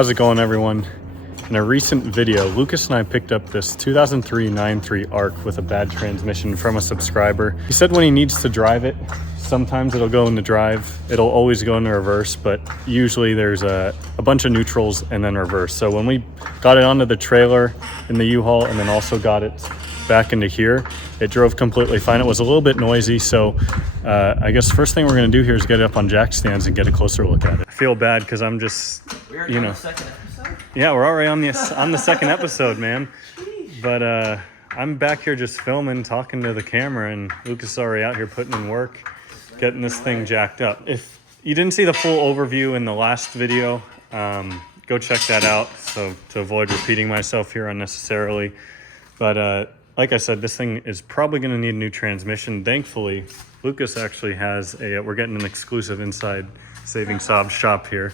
How's it going, everyone? In a recent video, Lucas and I picked up this 2003 9.3 ARC with a bad transmission from a subscriber. He said when he needs to drive it, sometimes it'll go into drive, it'll always go into reverse, but usually there's a bunch of neutrals and then reverse. So when we got it onto the trailer in the U-Haul and then also got it back into here, it drove completely fine. It was a little bit noisy, so I guess first thing we're gonna do here is get it up on jack stands and get a closer look at it. I feel bad because I'm just, you know. Yeah, we're already on the second episode, man. But I'm back here just filming, talking to the camera, and Lucas is already out here putting in work, getting this thing jacked up. If you didn't see the full overview in the last video, go check that out, so to avoid repeating myself here unnecessarily. But like I said, this thing is probably going to need a new transmission. Thankfully, Lucas actually has we're getting an exclusive inside Saving Saab shop here.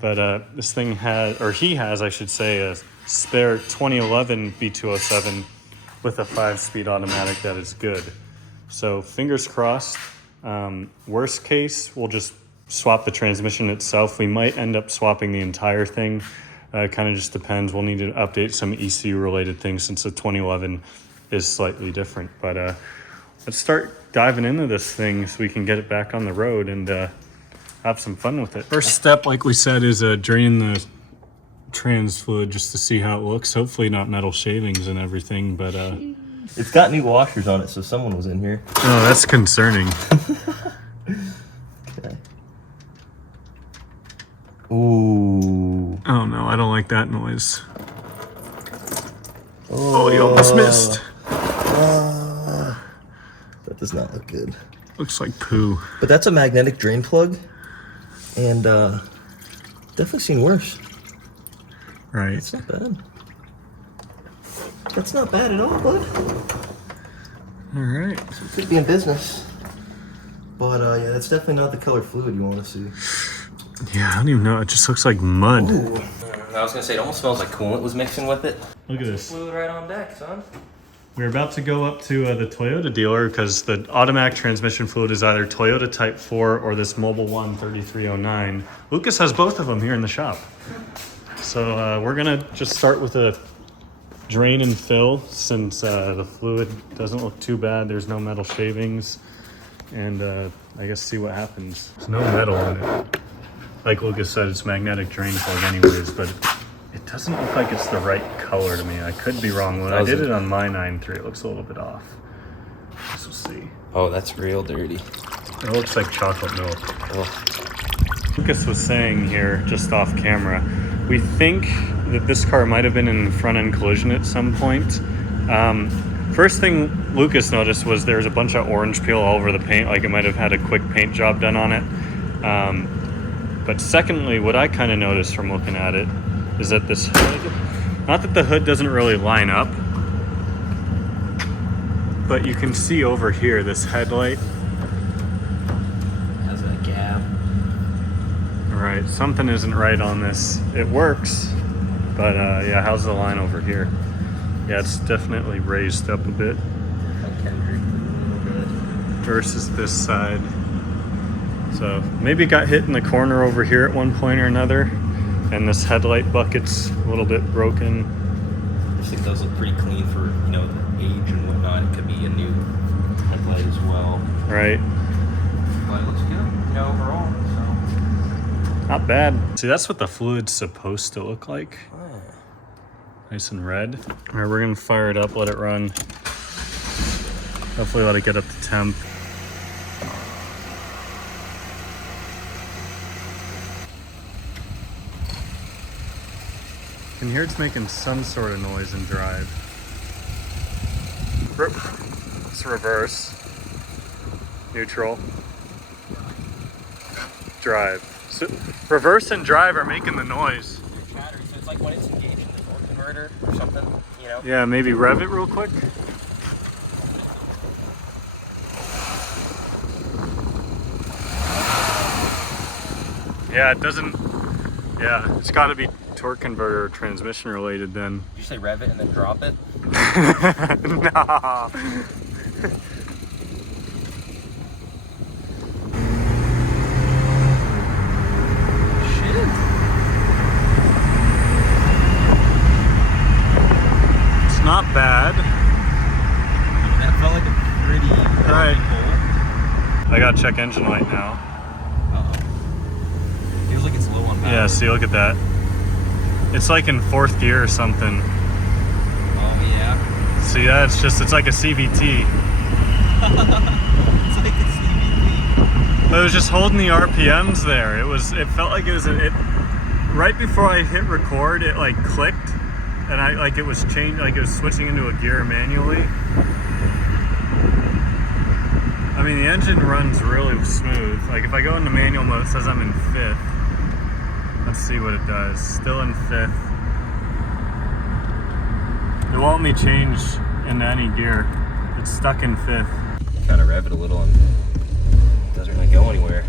But this thing he has, I should say, a spare 2011 B207 with a 5-speed automatic that is good. So fingers crossed. Worst case, we'll just swap the transmission itself. We might end up swapping the entire thing. Kind of just depends. We'll need to update some ECU related things since the 2011 is slightly different. But let's start diving into this thing so we can get it back on the road and have some fun with it. First step, like we said, is draining the trans fluid just to see how it looks. Hopefully not metal shavings and everything, but it's got new washers on it, so someone was in here. Oh, that's concerning. Okay. Ooh. Oh no, I don't like that noise. Oh, you almost missed. That does not look good. Looks like poo. But that's a magnetic drain plug. And definitely seen worse. Right. That's not bad. That's not bad at all, bud. All right. So it could be in business. But yeah, that's definitely not the color fluid you want to see. Yeah, I don't even know. It just looks like mud. Ooh. I was gonna say it almost smells like coolant was mixing with it. Look at this. Fluid right on deck, son. We're about to go up to the Toyota dealer because the automatic transmission fluid is either Toyota Type 4 or this Mobil 1 3309. Lucas has both of them here in the shop. So we're gonna just start with a drain and fill since the fluid doesn't look too bad. There's no metal shavings, and I guess see what happens. There's no metal in it. Like Lucas said, it's magnetic drain plug anyways, but it doesn't look like it's the right color to me. I could be wrong. When I did it on my 9.3, it looks a little bit off. Guess we'll see. Oh, that's real dirty. It looks like chocolate milk. Oh. Lucas was saying here, just off camera, we think that this car might have been in front-end collision at some point. First thing Lucas noticed was there's a bunch of orange peel all over the paint, like it might have had a quick paint job done on it. But secondly, what I kind of noticed from looking at it is that this hood, not that the hood doesn't really line up, but you can see over here this headlight Has a gap. Right, something isn't right on this. It works, but yeah, how's the line over here? Yeah, it's definitely raised up a bit versus this side. So maybe it got hit in the corner over here at one point or another, and this headlight bucket's a little bit broken. I just think those look pretty clean for, you know, the age and whatnot. It could be a new headlight as well. Right. But it looks good, you know, overall. So. Not bad. See, that's what the fluid's supposed to look like. Oh. Nice and red. All right, we're gonna fire it up, let it run. Hopefully let it get up to temp. I can hear it's making some sort of noise in drive. It's reverse. Neutral. Drive. So reverse and drive are making the noise. Battery, so it's like when it's engaged in the torque converter or something, you know? Yeah, maybe rev it real quick. Yeah, it doesn't, yeah, it's gotta be torque converter or transmission related then. Did you say rev it and then drop it? No. not bad. That felt like a pretty Right. pull. I gotta check engine light now. Feels like it's low on power. Yeah, see, look at that. It's like in 4th gear or something. Oh yeah. See that? It's like a CVT. It's like a CVT. But it was just holding the RPMs there. It felt like it was right before I hit record, it like clicked, and it was switching into a gear manually. I mean, the engine runs really smooth. Like if I go into manual mode, it says I'm in 5th. Let's see what it does. Still in 5th. It won't let me change into any gear. It's stuck in 5th. Kind of rev it a little and it doesn't really go anywhere.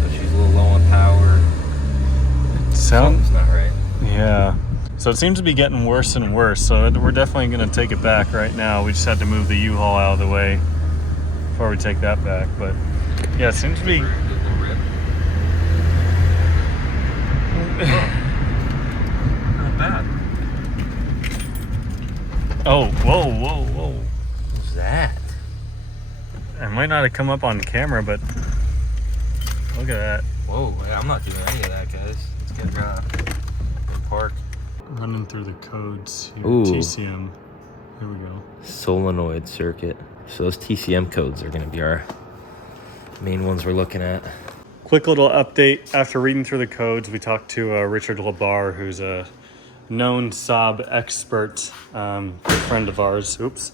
So she's a little low on power. Something's not right. Yeah. So it seems to be getting worse and worse. So we're definitely going to take it back right now. We just had to move the U-Haul out of the way before we take that back. But yeah, it seems to be. Not bad. Oh, whoa. What's that? It might not have come up on camera, but look at that. Whoa, I'm not doing any of that, guys. Let's get in park. Running through the codes here. Ooh. TCM. Here we go. Solenoid circuit. So those TCM codes are going to be our main ones we're looking at. Quick little update. After reading through the codes, we talked to Richard Labar, who's a known Saab expert, good friend of ours. Oops.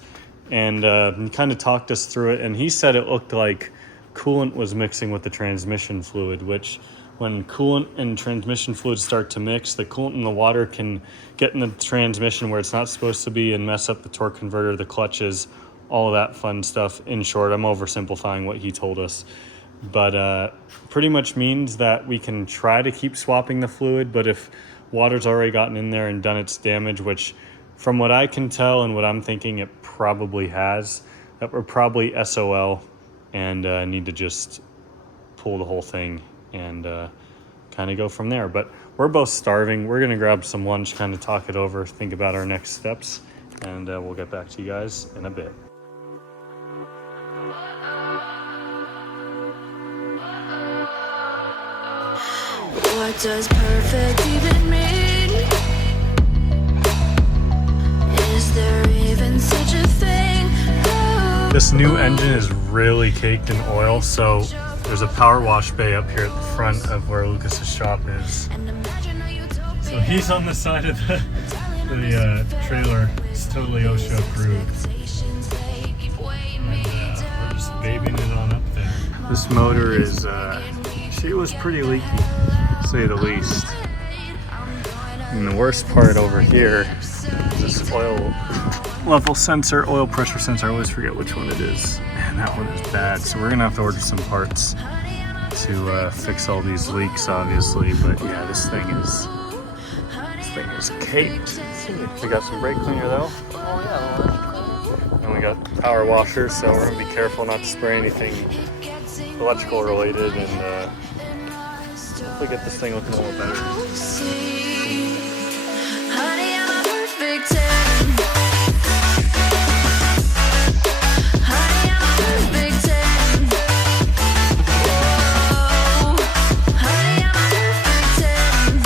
And he kind of talked us through it. And he said it looked like coolant was mixing with the transmission fluid, which when coolant and transmission fluid start to mix, the coolant and the water can get in the transmission where it's not supposed to be and mess up the torque converter, the clutches, all of that fun stuff. In short, I'm oversimplifying what he told us. But pretty much means that we can try to keep swapping the fluid, but if water's already gotten in there and done its damage, which from what I can tell and what I'm thinking it probably has, that we're probably SOL and need to just pull the whole thing and kind of go from there. But we're both starving. We're going to grab some lunch, kind of talk it over, think about our next steps, and we'll get back to you guys in a bit. What does perfect even mean? Is there even such a thing? Oh. This new engine is really caked in oil, so there's a power wash bay up here at the front of where Lucas's shop is. So he's on the side of the trailer. It's totally OSHA approved. And we're just babying it on up there. This motor is, she was pretty leaky, to say the least. And the worst part over here is this oil level sensor, oil pressure sensor. I always forget which one it is. Man, that one is bad. So we're gonna have to order some parts to fix all these leaks, obviously. But yeah, this thing is caked. We got some brake cleaner though. Oh yeah, And we got power washer, so we're gonna be careful not to spray anything electrical related, and hopefully get this thing looking a little better. Honey, I'm a perfect 10. Honey, I'm a perfect 10. Whoa. Honey, I'm a perfect 10.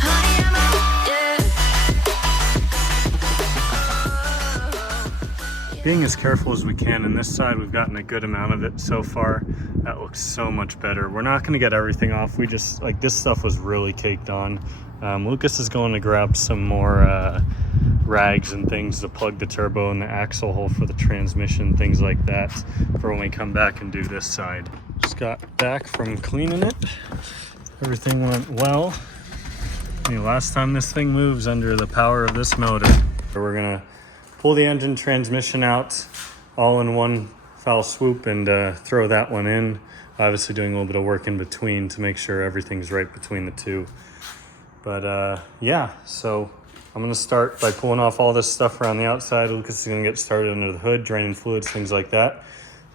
Honey, I'm a, yeah. Being as careful as we can, and this side we've gotten a good amount of it so far. That looks so much better. We're not gonna get everything off. We just, like, this stuff was really caked on. Lucas is going to grab some more rags and things to plug the turbo and the axle hole for the transmission, things like that, for when we come back and do this side. Just got back from cleaning it. Everything went well. I mean, last time this thing moves under the power of this motor. We're gonna pull the engine transmission out all in one foul swoop and throw that one in. Obviously doing a little bit of work in between to make sure everything's right between the two. But yeah, so I'm gonna start by pulling off all this stuff around the outside. Lucas is gonna get started under the hood, draining fluids, things like that.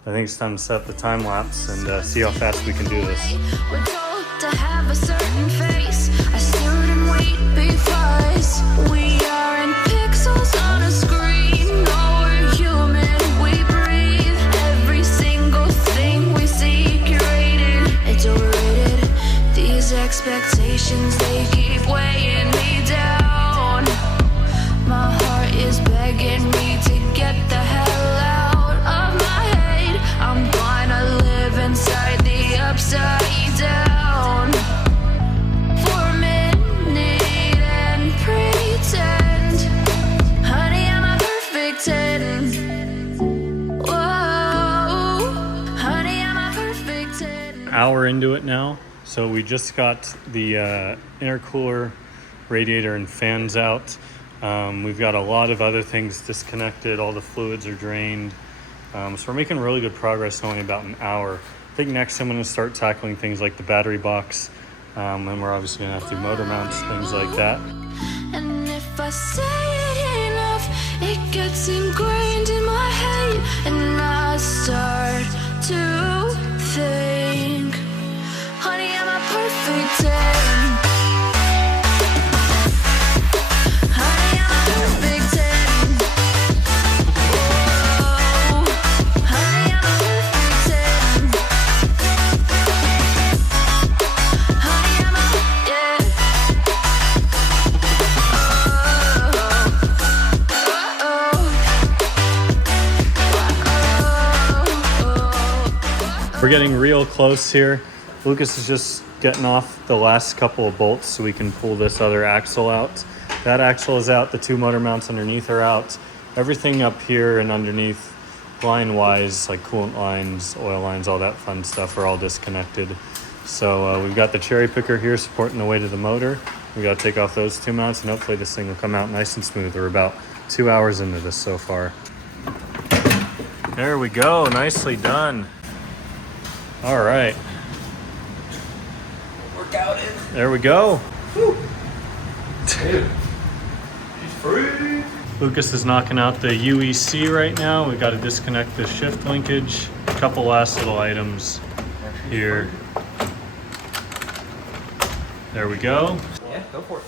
I think it's time to set up the time lapse and see how fast we can do this. We're told to have a certain face. I stood and wait before us. We aren't pixels on a screen. No, we're human, we breathe. Every single thing we see curated. It's overrated. These expectations, they keep weighing me down. My heart is begging me to get the hell out of my head. I'm gonna live inside the upside down for a minute and pretend, honey, I'm a perfect 10. Whoa, honey, I'm a perfect 10. Hour into it now. So we just got the intercooler, radiator, and fans out. We've got a lot of other things disconnected. All the fluids are drained. So we're making really good progress in only about an hour. I think next I'm going to start tackling things like the battery box. And we're obviously going to have to do motor mounts, things like that. And if I say it enough, it gets ingrained in my head, and I start to think, honey, I'm a perfect 10. Honey, I'm a perfect 10. Whoa, honey, I'm a perfect 10. Honey, I'm a, yeah. We're getting real close here. Lucas is just getting off the last couple of bolts so we can pull this other axle out. That axle is out, the two motor mounts underneath are out. Everything up here and underneath, line-wise, like coolant lines, oil lines, all that fun stuff are all disconnected. So we've got the cherry picker here supporting the weight of the motor. We got to take off those two mounts and hopefully this thing will come out nice and smooth. We're about 2 hours into this so far. There we go, nicely done. All right. Work out it. There we go. Whew. Dude, she's free. Lucas is knocking out the UEC right now. We got to disconnect the shift linkage. A couple last little items here. There we go. Yeah, go for it.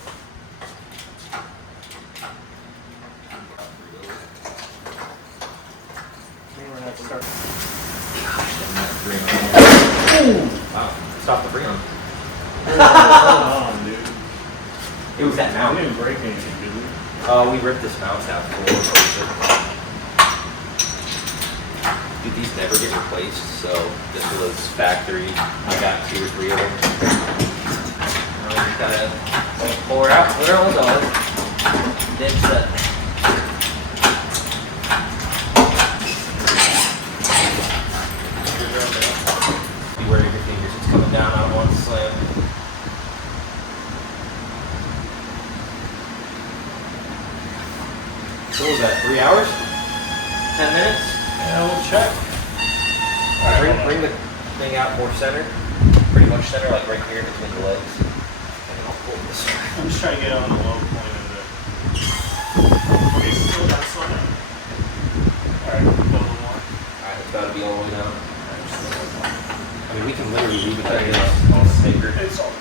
Wow, stop the freon. Hold on, dude. It was that We mount. didn't break anything, did we? We ripped this mount out for it. Dude, these never get replaced, so this was factory. I got 2 or 3 of them. Just gotta pull her out, put her on on. Then set. Beware of your fingers, it's coming down on one slam. So what was that, 3 hours? 10 minutes? Yeah, we'll check. Alright, bring the thing out more center. Pretty much center, like right here between the legs. And I'll pull this way. I'm just trying to get on the low point of the... Okay, still that slide. Alright, pull a little more. Alright, it's gotta be all the way down. I mean, we can literally leave it like this on the paper It's all...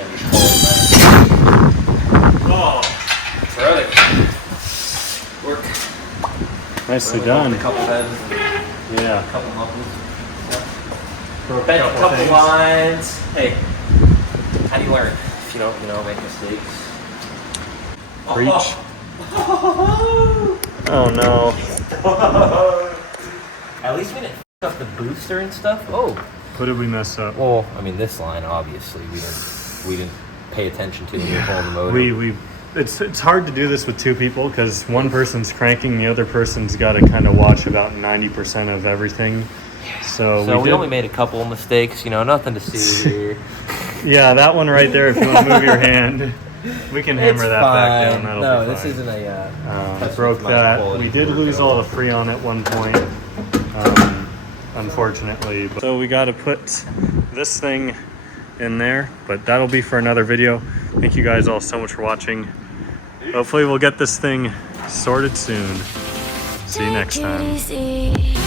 and just pull it back. Oh, Throw it. Work. nicely Really done. A couple heads, Yeah. a couple muffins. Broke Bent a couple things. lines. Hey, how do you learn? If you don't, make mistakes. Preach. Oh no. At least we didn't f up the booster and stuff. Oh. What did we mess up? Well, I mean, this line obviously we didn't pay attention to when we were pulling the motor. It's hard to do this with two people because one person's cranking, the other person's got to kind of watch about 90% of everything. So we only made a couple of mistakes. Nothing to see here. Yeah, that one right there. If you want to move your hand, we can hammer that back down. That'll No, be this fine. isn't a. Broke that. We did lose all the freon at one point, unfortunately. So we got to put this thing in there, but that'll be for another video. Thank you guys all so much for watching. Hopefully we'll get this thing sorted soon. See you next time. Take it easy.